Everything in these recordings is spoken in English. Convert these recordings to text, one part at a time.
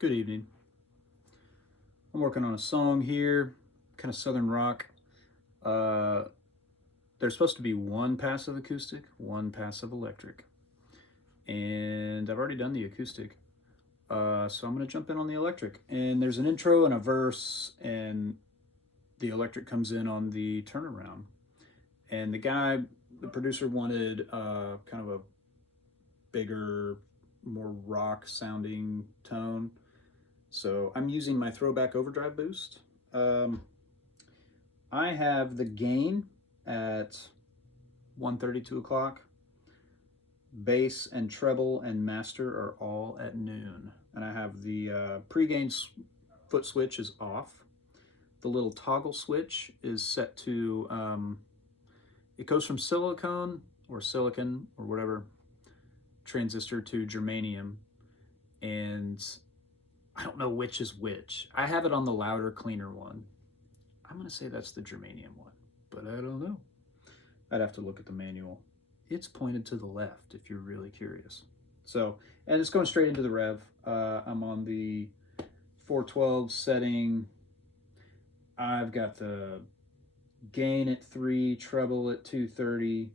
Good evening. I'm working on a song here, kind of southern rock. Uh, there's supposed to be one passive acoustic, one passive electric. And I've already done the acoustic. So I'm going to jump in on the electric. And there's an intro and a verse, and the electric comes in on the turnaround. And the producer wanted kind of a bigger, more rock sounding tone. So I'm using my throwback overdrive boost. I have the gain at 1:32 o'clock. Bass and treble and master are all at noon. And I have the pre-gain foot switch is off. The little toggle switch is set to, it goes from silicon or whatever transistor to germanium. And I don't know which is which. I have it on the louder, cleaner one. I'm going to say that's the germanium one, but I don't know. I'd have to look at the manual. It's pointed to the left if you're really curious. So, and it's going straight into the rev. I'm on the 412 setting. I've got the gain at 3, treble at 230,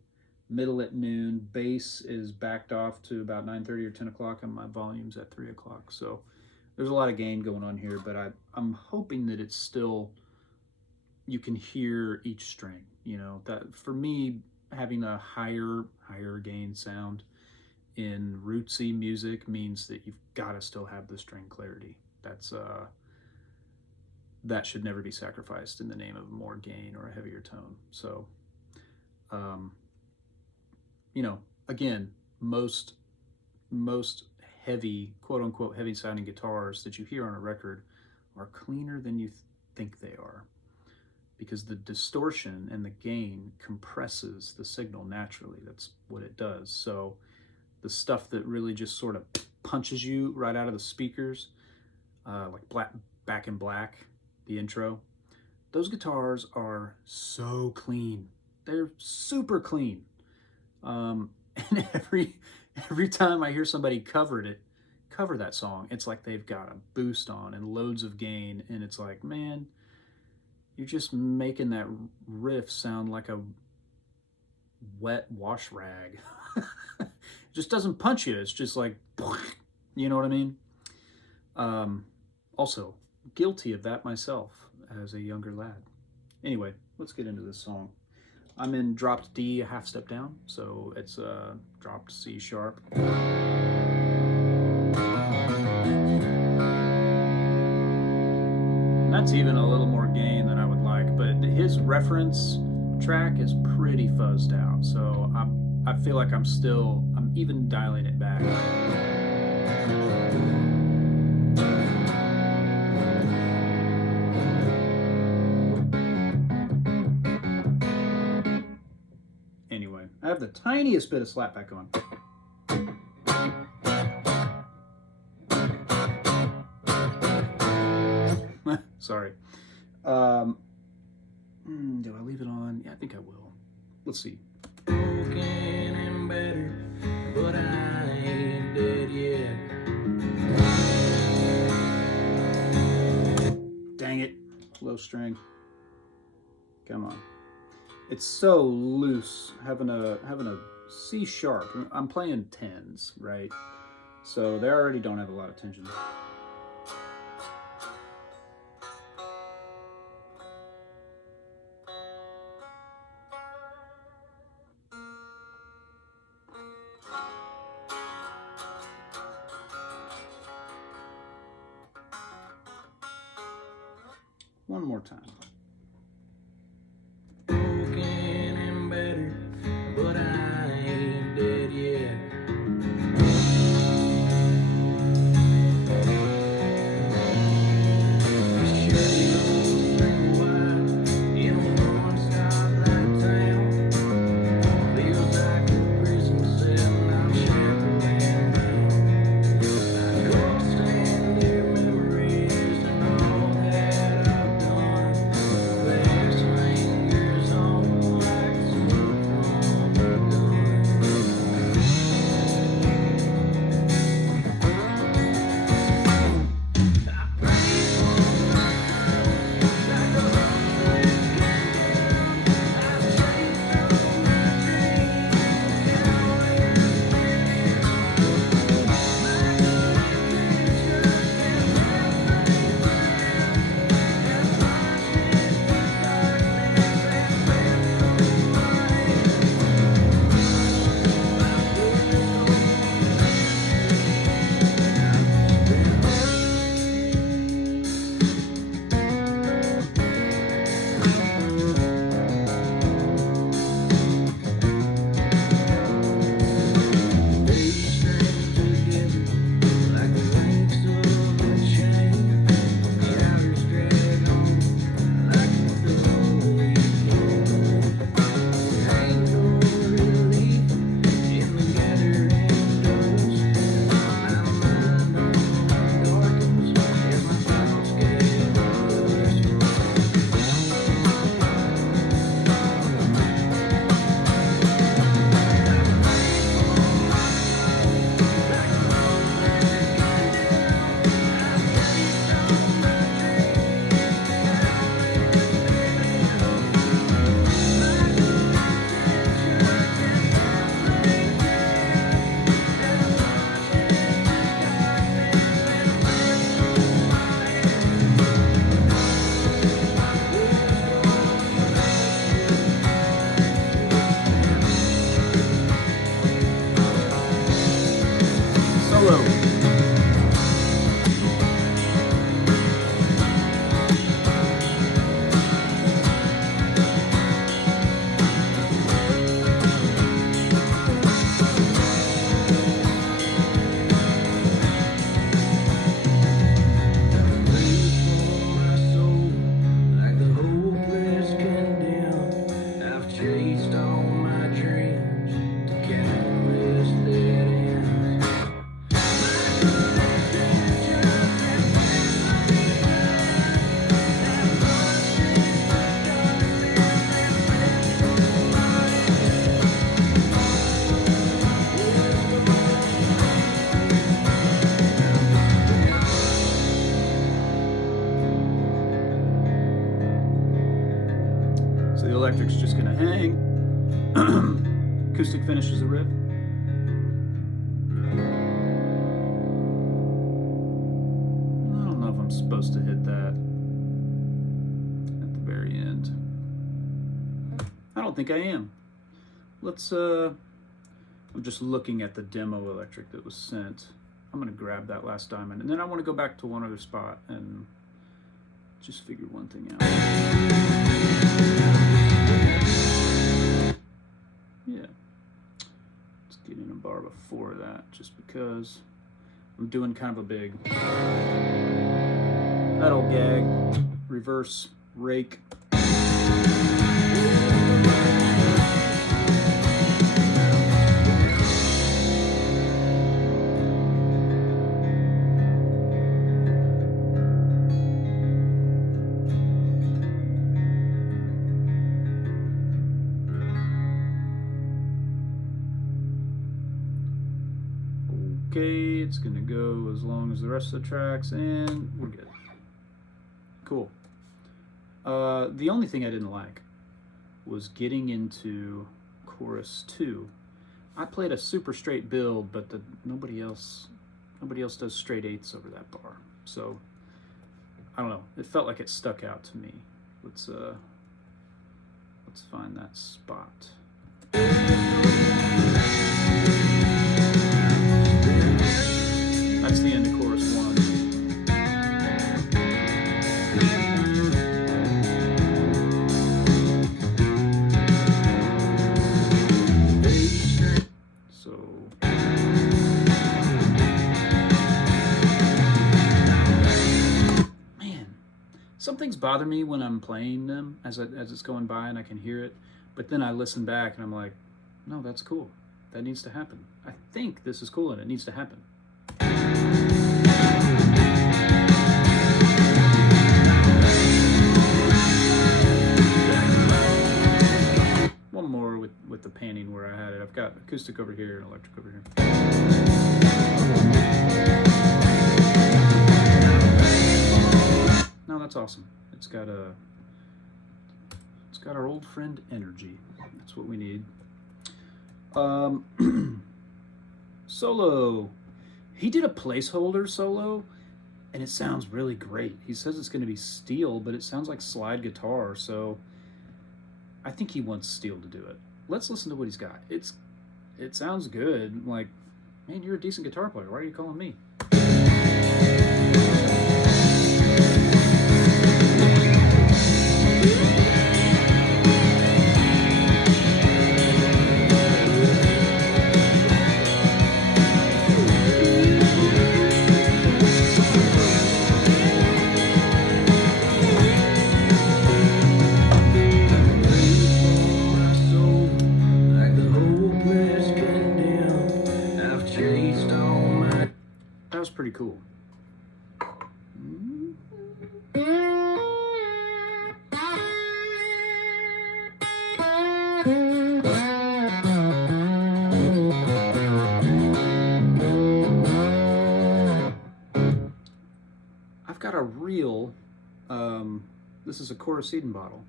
middle at noon. Bass is backed off to about 9:30 or 10 o'clock, and my volume's at 3 o'clock. So there's a lot of gain going on here, but I'm hoping that it's still, you can hear each string. You know, that for me, having a higher gain sound in rootsy music means that you've got to still have the string clarity. That should never be sacrificed in the name of more gain or a heavier tone. So, you know, again, most heavy, quote unquote, heavy sounding guitars that you hear on a record are cleaner than you think they are, because the distortion and the gain compresses the signal naturally. That's what it does. So the stuff that really just sort of punches you right out of the speakers, like Back in Black, the intro, those guitars are so clean. They're super clean. And every time I hear somebody cover that song, it's like they've got a boost on and loads of gain, and it's like, man, you're just making that riff sound like a wet wash rag. It just doesn't punch you. It's just like, you know what I mean? Also, guilty of that myself as a younger lad. Anyway, let's get into this song. I'm in dropped D, a half step down, so it's dropped C sharp. And that's even a little more gain than I would like, but his reference track is pretty fuzzed out, so I feel like I'm even dialing it back. Anyway, I have the tiniest bit of slapback on. Sorry. Do I leave it on? Yeah, I think I will. Let's see. Better, but I ain't dead yet. Dang it. Low string. Come on. It's so loose having a C sharp. I'm playing 10s, right? So they already don't have a lot of tension. One more time. Better, but I ain't dead yet. electric's just gonna hang. Acoustic finishes the riff. I don't know if I'm supposed to hit that at the very end. I don't think I am. Let's, I'm just looking at the demo electric that was sent. I'm gonna grab that last diamond, and then I wanna go back to one other spot and just figure one thing out. Yeah. Let's get in a bar before that, just because I'm doing kind of a big pedal gag, reverse rake. Okay, it's gonna go as long as the rest of the tracks, and we're good. Cool. The only thing I didn't like was getting into chorus 2. I played a super straight build, but nobody else does straight 8s over that bar. So I don't know. It felt like it stuck out to me. Let's find that spot. That's the end of chorus 1. So man, some things bother me when I'm playing them as it's going by and I can hear it, but then I listen back and I'm like, no, that's cool. That needs to happen. I think this is cool and it needs to happen. One more with the panning where I had it. I've got acoustic over here and electric over here. No, that's awesome. It's got our old friend energy. That's what we need. Solo. He did a placeholder solo, and it sounds really great. He says it's going to be steel, but it sounds like slide guitar, so I think he wants steel to do it. Let's listen to what he's got. It sounds good. Like, man, you're a decent guitar player. Why are you calling me? That was pretty cool. I've got a real, this is a Coruscant bottle,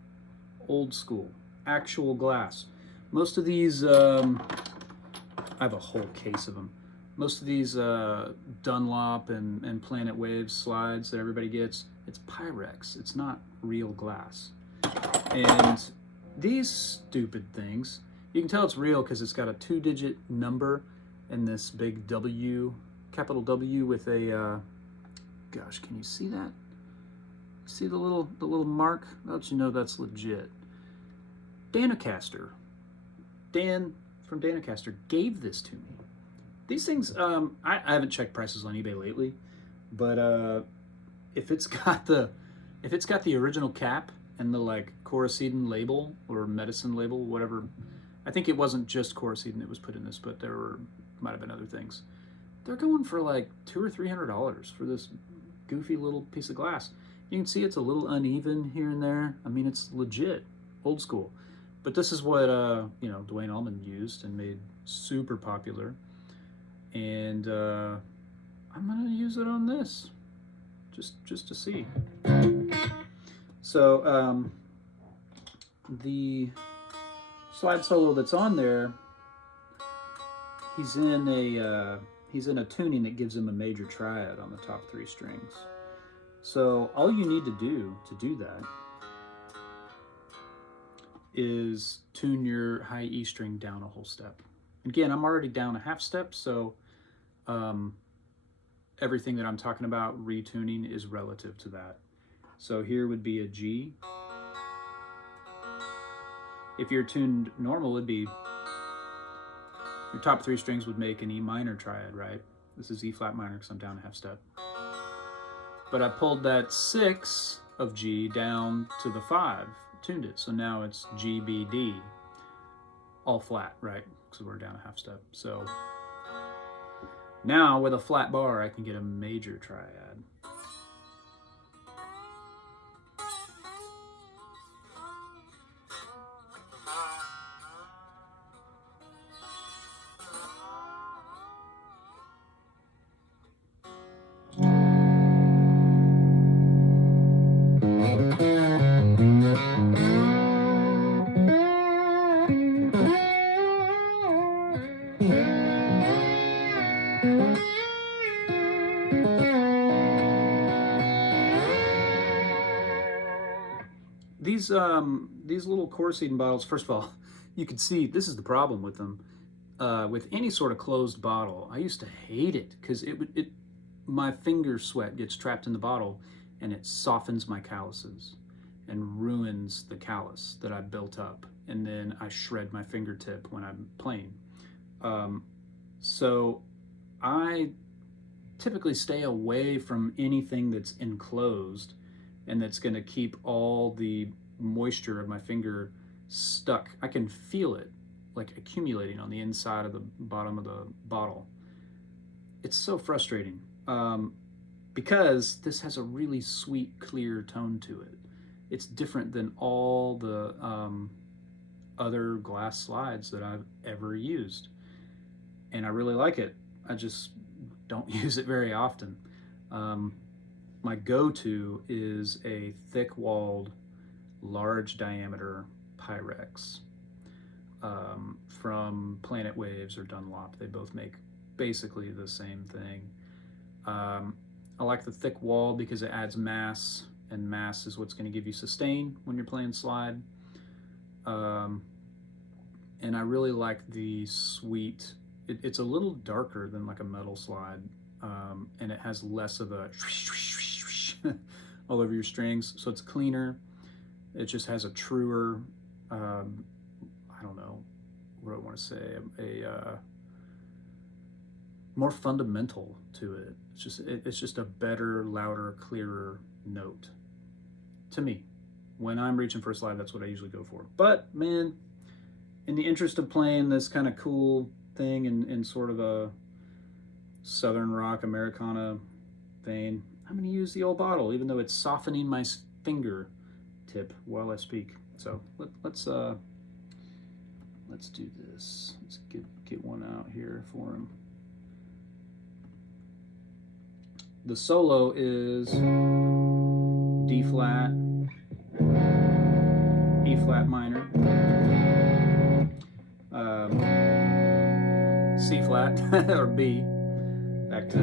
old school, actual glass. Most of these, I have a whole case of them. Most of these Dunlop and Planet Waves slides that everybody gets, it's Pyrex. It's not real glass. And these stupid things, you can tell it's real because it's got a 2-digit number and this big W, capital W with a, gosh, can you see that? See the little mark? That lets you know that's legit. Danocaster. Dan from Danocaster gave this to me. These things, I haven't checked prices on eBay lately, but if it's got the original cap and the like Coruscant label or medicine label, whatever, I think it wasn't just Coruscant that was put in this, but might have been other things. They're going for like $200 or $300 for this goofy little piece of glass. You can see it's a little uneven here and there. I mean, it's legit, old school. But this is what Dwayne Allman used and made super popular. And I'm gonna use it on this, just to see. So the slide solo that's on there, he's in a tuning that gives him a major triad on the top 3 strings. So all you need to do that is tune your high E string down a whole step. Again, I'm already down a half step, so everything that I'm talking about retuning is relative to that. So here would be a G. If you're tuned normal, it'd be your top 3 strings would make an E minor triad, right? This is E flat minor because I'm down a half step. But I pulled that 6 of G down to the 5, tuned it. So now it's G, B, D, all flat, right? Because we're down a half step. So now with a flat bar, I can get a major triad. These little Corseidon bottles, first of all, you can see this is the problem with them. With any sort of closed bottle, I used to hate it because my finger sweat gets trapped in the bottle and it softens my calluses and ruins the callus that I built up, and then I shred my fingertip when I'm playing. So I typically stay away from anything that's enclosed and that's going to keep all the moisture of my finger stuck. I can feel it like accumulating on the inside of the bottom of the bottle. It's so frustrating because this has a really sweet, clear tone to it. It's different than all the other glass slides that I've ever used. And I really like it. I just don't use it very often. My go-to is a thick-walled, large diameter Pyrex from Planet Waves or Dunlop. They both make basically the same thing. I like the thick wall because it adds mass, and mass is what's going to give you sustain when you're playing slide. And I really like the sweet, it's a little darker than like a metal slide, and it has less of a all over your strings, so it's cleaner. It just has a truer, I don't know, what do I want to say, a more fundamental to it. It's just a better, louder, clearer note to me. When I'm reaching for a slide, that's what I usually go for. But man, in the interest of playing this kind of cool thing in sort of a Southern rock Americana vein, I'm going to use the old bottle, even though it's softening my finger tip while I speak. So let's do this. Let's get one out here for him. The solo is D flat, E flat minor, C flat or B, back to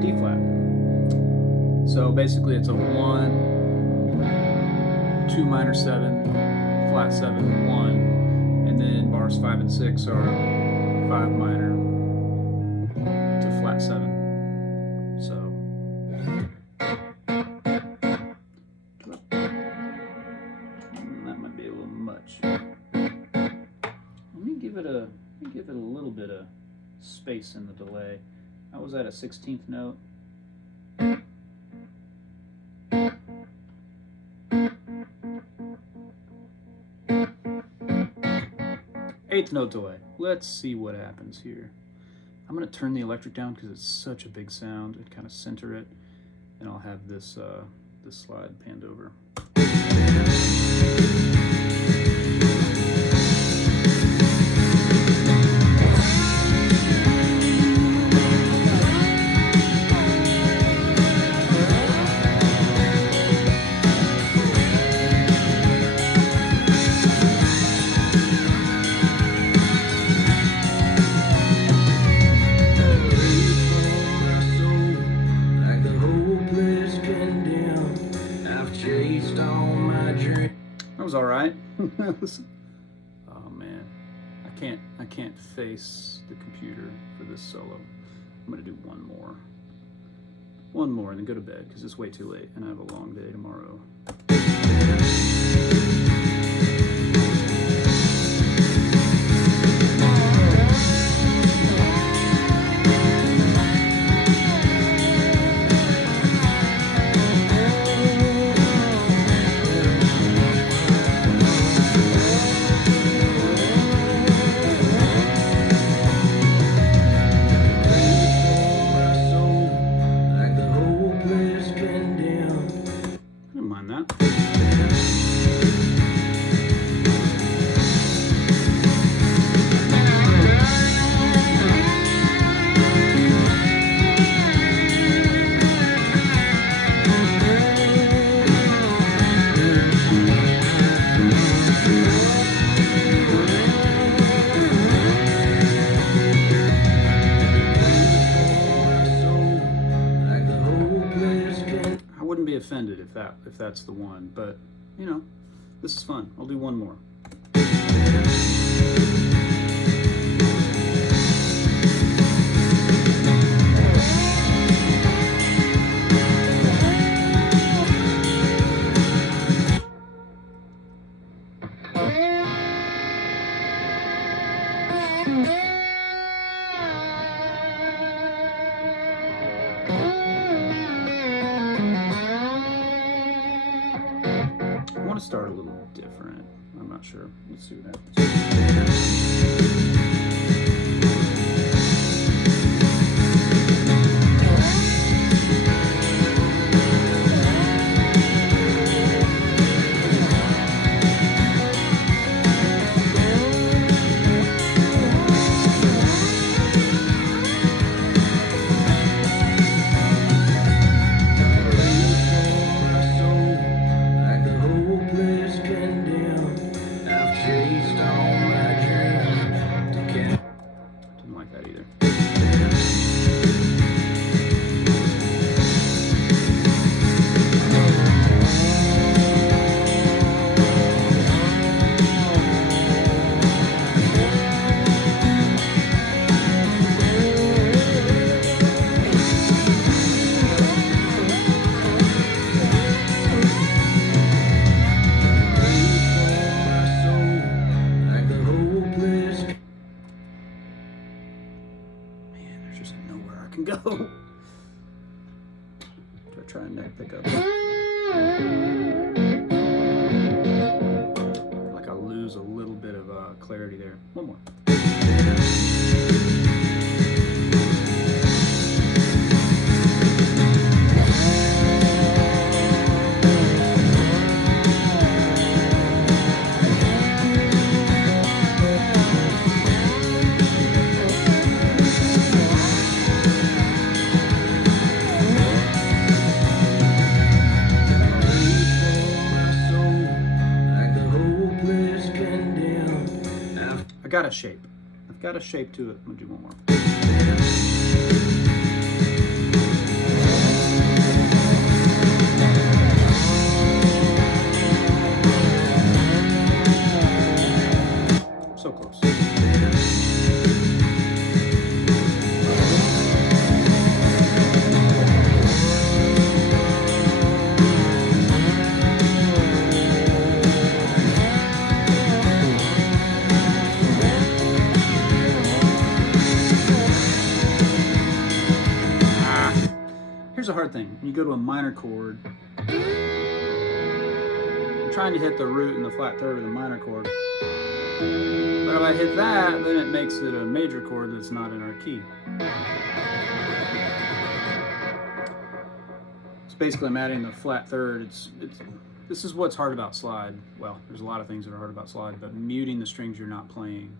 D flat. So basically it's a 1, 2 minor 7, flat 7, 1, and then bars 5 and 6 are 5 minor to flat 7. So that might be a little much. Let me give it a little bit of space in the delay. I was at a 16th note. Eighth note delay. Let's see what happens here. I'm going to turn the electric down because it's such a big sound and kind of center it, and I'll have this this slide panned over. right? Listen. Oh man, I can't face the computer for this solo. I'm gonna do one more, and then go to bed because it's way too late, and I have a long day tomorrow. Offended if that's the one, but you know, this is fun. I'll do one more. Start a little different. I'm not sure. Let's see what happens. Go. Do I try and neck pick up? Like I lose a little bit of clarity there. One more. I got a shape. I've got a shape to it. I'm gonna do one more. So close. Here's a hard thing. When you go to a minor chord, I'm trying to hit the root and the flat third of the minor chord. But if I hit that, then it makes it a major chord that's not in our key. So basically I'm adding the flat third. This is what's hard about slide. Well, there's a lot of things that are hard about slide, but muting the strings you're not playing.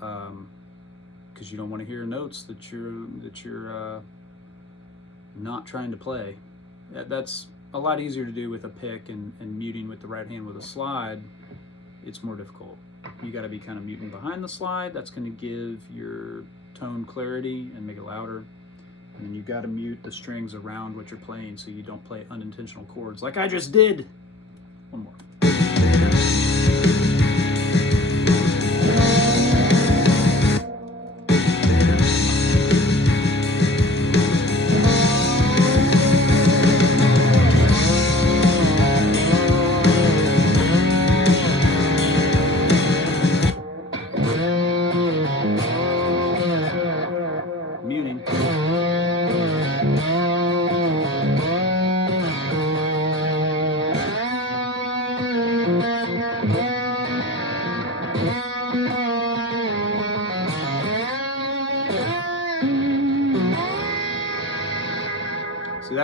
Because you don't want to hear notes that you're not trying to play. That's a lot easier to do with a pick, and muting with the right hand with a slide, it's more difficult. You got to be kind of muting behind the slide. That's going to give your tone clarity and make it louder. And then you got to mute the strings around what you're playing so you don't play unintentional chords like I just did. One more.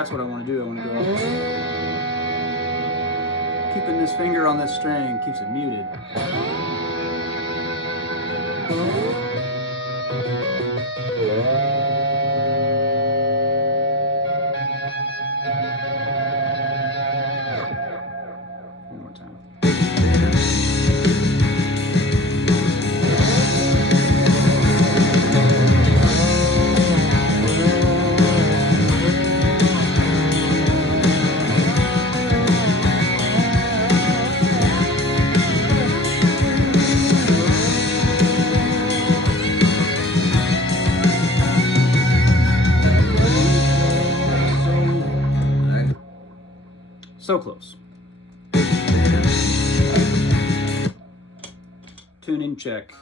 that's what I want to do. I want to go up. Keeping this finger on this string keeps it muted. One more time. So close. Tuning check.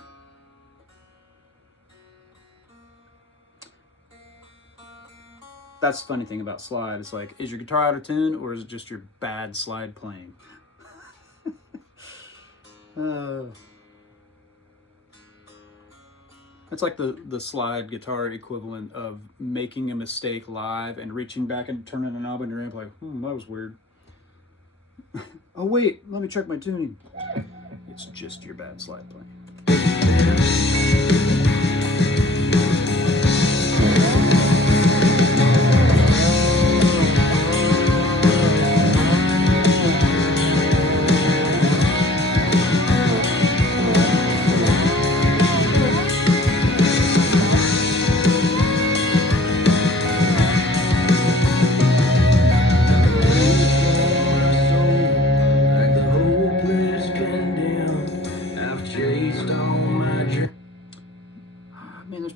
That's the funny thing about slide. It's like, is your guitar out of tune or is it just your bad slide playing? It's like the slide guitar equivalent of making a mistake live and reaching back and turning a knob on your amp like, that was weird. Oh wait, let me check my tuning. It's just your bad slide playing.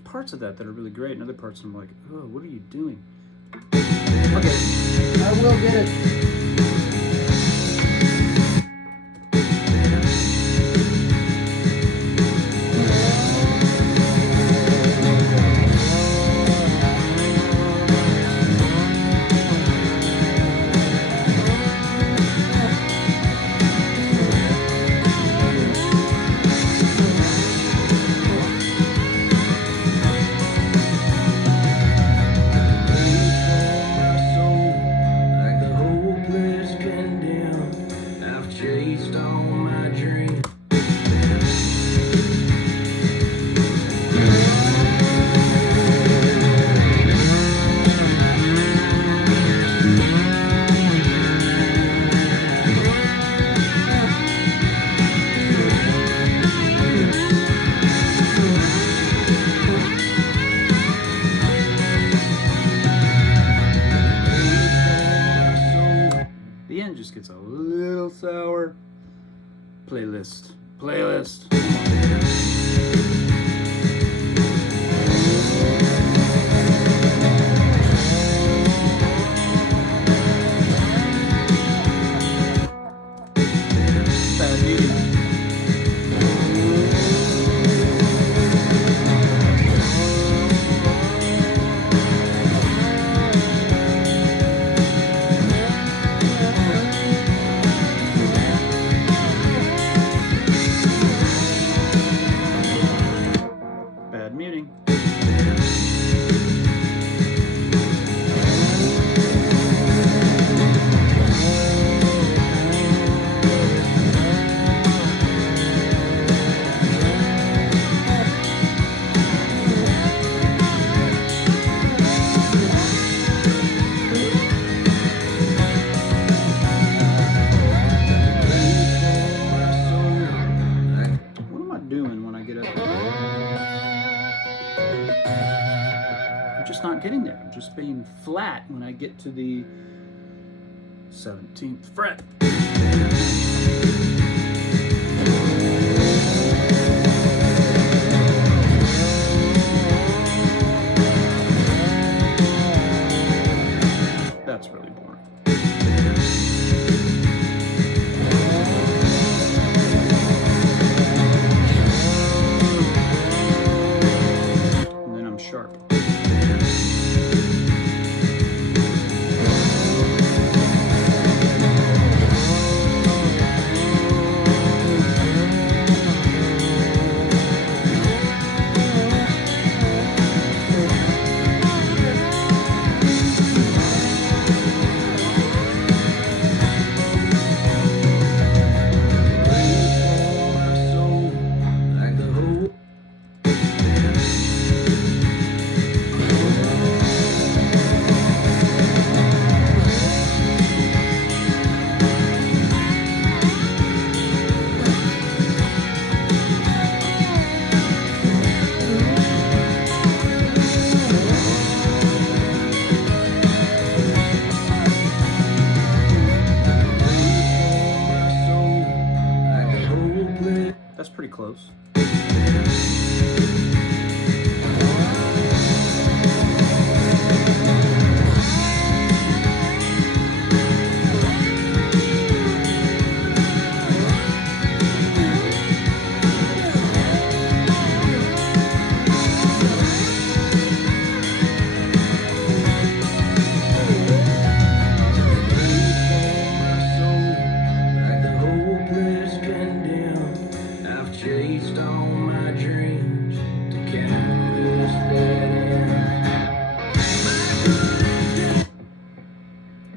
Parts of that are really great, and other parts I'm like, oh, what are you doing? Okay, I will get it. Just gets a little sour. Playlist. Bad meeting. Not getting there. I'm just being flat when I get to the 17th fret. That's really boring. And then I'm sharp. close.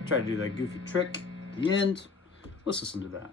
Try to do that goofy trick at the end. Let's listen to that.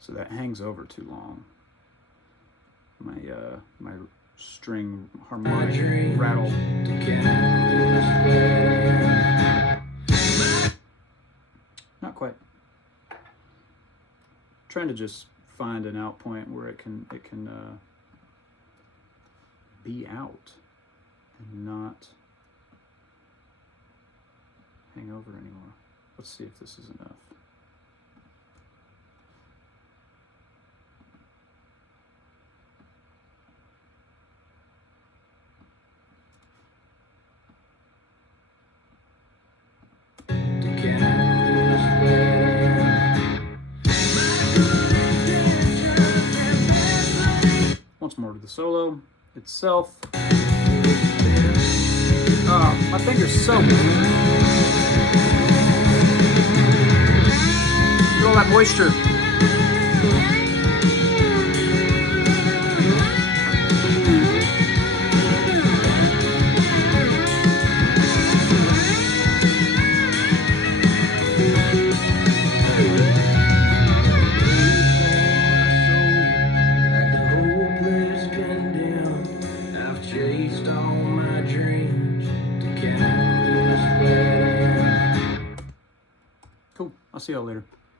So that hangs over too long. My string harmonic rattle. Not quite. Trying to just find an out point where it can be out and not hang over anymore. Let's see if this is enough. Once more to the solo itself. Oh, my finger's so good. Get all that moisture. Cool. I'll see y'all later.